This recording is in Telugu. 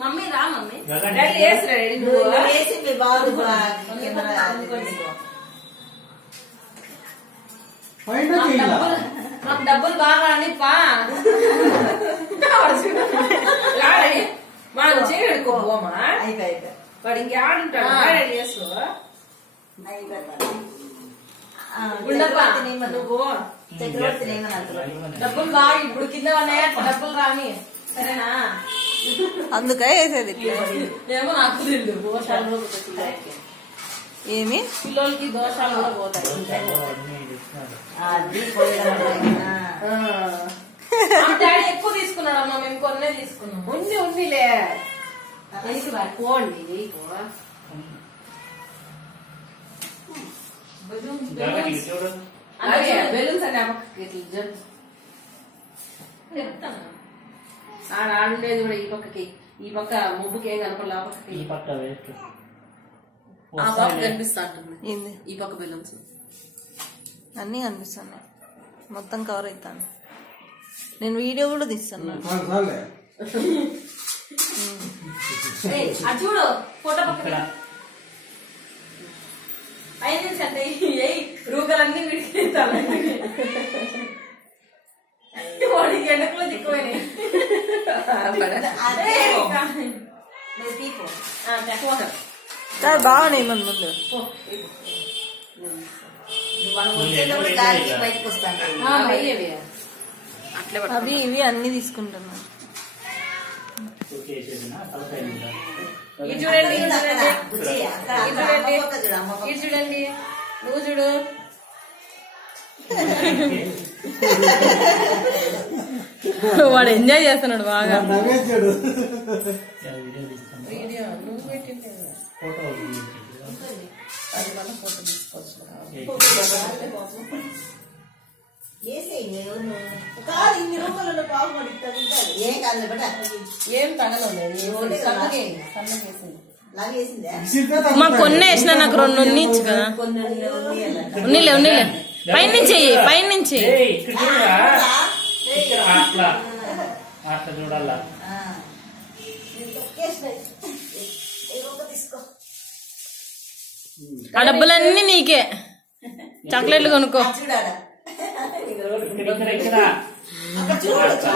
मम्मी रा मम्मी डैडी एस रेडी వేసి మీ బాబు మాకు డబ్బులు బాగా అనిపా మనం చేయడుకోమా వాడు ఇంకేడుంటాడు రెడీ చేసు నువ్వు డబ్బులు బాగా ఇప్పుడు కింద ఉన్నాయా డబ్బులు రాని సరేనా అందుకే వేసేది ఏమో నాకు తెలియదు దోషాలు ఏమి పిల్లలకి దోషాలు కూడా పోతాయి డాడీ ఎక్కువ తీసుకున్నాడమ్మా మేము కొన్నే తీసుకున్నాం ఉందిలే పోండి బెలూన్స్ అని చెప్తాను ఆడుండేది కూడా ఈ పక్క ముబ్బుకి ఏం కనపడలే ఆ పక్క కనిపిస్తా ఉంటుంది ఈ పక్క బెలూన్స్ అన్ని కనిపిస్తున్నాయి మొత్తం కవర్ అవుతాను నేను వీడియో కూడా తీస్తాను చూడు ఫోటో పక్కన అయిన అంటే రూకలన్నీ విడికెళ్తాను వాడికి ఎండకులో చిక్కుపోయినాయి బాగున్నాయి మన ముందు అవి ఇవి అన్ని తీసుకుంటున్నా చూడండి చూడండి నువ్వు చూడు వాడు ఎంజాయ్ చేస్తున్నాడు బాగా వీడియో నువ్వు పెట్టింటే అది మళ్ళీ ఫోటో తీసుకోవచ్చు ఏం తగలేదు మా కొన్ని వేసిన నాకు రెండు ఉన్నిచ్చు కదా ఉన్నిలే పైనుంచి పైనుంచి ఆ డబ్బులన్నీ నీకే చాక్లెట్లు కొనుక్కో చూడొచ్చు